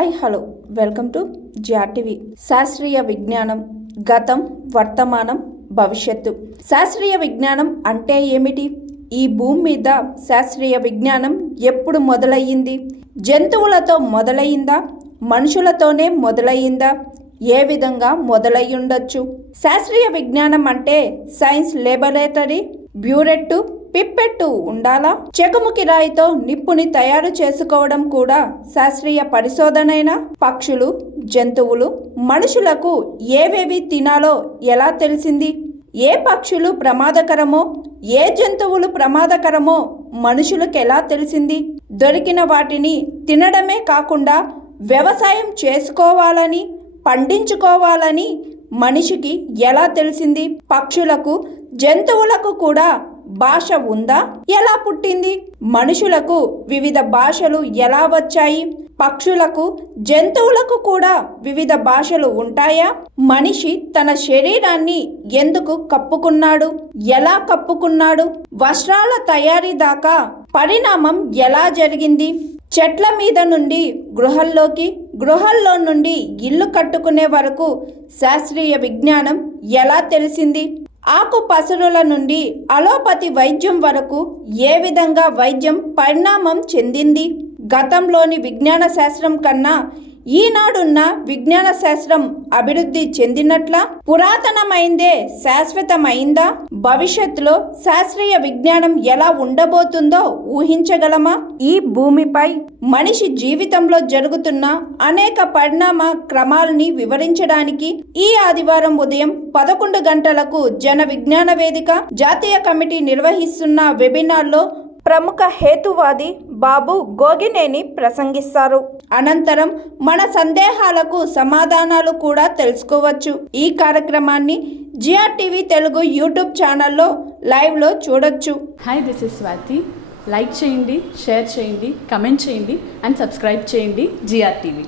Hi hello welcome to GRTV. శాస్త్రీయ విజ్ఞానం గతం, వర్తమానం, భవిష్యత్తు. శాస్త్రీయ విజ్ఞానం అంటే ఏమిటి? ఈ భూమి మీద శాస్త్రీయ విజ్ఞానం ఎప్పుడు మొదలయ్యింది? జంతువులతో మొదలయ్యిందా? మనుషులతోనే మొదలయ్యిందా? ఏ విధంగా మొదలయ్యుండొచ్చు? శాస్త్రీయ విజ్ఞానం అంటే సైన్స్ లేబొరేటరీ, బ్యూరెట్టు, పిప్పెట్టు ఉండాలా? చెకుముకి రాయితో నిప్పుని తయారు చేసుకోవడం కూడా శాస్త్రీయ పరిశోధనైనా? పక్షులు, జంతువులు, మనుషులకు ఏవేవి తినాలో ఎలా తెలిసింది? ఏ పక్షులు ప్రమాదకరమో, ఏ జంతువులు ప్రమాదకరమో మనుషులకు ఎలా తెలిసింది? దొరికిన వాటిని తినడమే కాకుండా వ్యవసాయం చేసుకోవాలని, పండించుకోవాలని మనిషికి ఎలా తెలిసింది? పక్షులకు, జంతువులకు కూడా భాష ఉందా? ఎలా పుట్టింది? మనుషులకు వివిధ భాషలు ఎలా వచ్చాయి? పక్షులకు, జంతువులకు కూడా వివిధ భాషలు ఉంటాయా? మనిషి తన శరీరాన్ని ఎందుకు కప్పుకున్నాడు? ఎలా కప్పుకున్నాడు? వస్త్రాల తయారీ దాకా పరిణామం ఎలా జరిగింది? చెట్ల మీద నుండి గృహల్లోకి, గృహల్లో నుండి ఇల్లు కట్టుకునే వరకు శాస్త్రీయ విజ్ఞానం ఎలా తెలిసింది? ఆకు పసరుల నుండి అలోపతి వైద్యం వరకు ఏ విధంగా వైద్యం పరిణామం చెందింది? గతంలోని విజ్ఞాన శాస్త్రం కన్నా ఈనాడున్న విజ్ఞాన శాస్త్రం అభివృద్ధి చెందినట్లా? పురాతనమైందే శాశ్వతమైందా? భవిష్యత్తులో శాస్త్రీయ విజ్ఞానం ఎలా ఉండబోతుందో ఊహించగలమా? ఈ భూమిపై మనిషి జీవితంలో జరుగుతున్న అనేక పరిణామ క్రమాలని వివరించడానికి ఈ ఆదివారం ఉదయం 11 గంటలకు జన విజ్ఞాన వేదిక జాతీయ కమిటీ నిర్వహిస్తున్న వెబినార్లో ప్రముఖ హేతువాది బాబు గోగినేని ప్రసంగిస్తారు. అనంతరం మన సందేహాలకు సమాధానాలు కూడా తెలుసుకోవచ్చు. ఈ కార్యక్రమాన్ని జిఆర్టీవీ తెలుగు యూట్యూబ్ ఛానల్లో లైవ్లో చూడొచ్చు. Hi, this is Swathi. Like చేయండి, షేర్ చేయండి, కమెంట్ చేయండి అండ్ సబ్స్క్రైబ్ చేయండి జిఆర్టీవీ.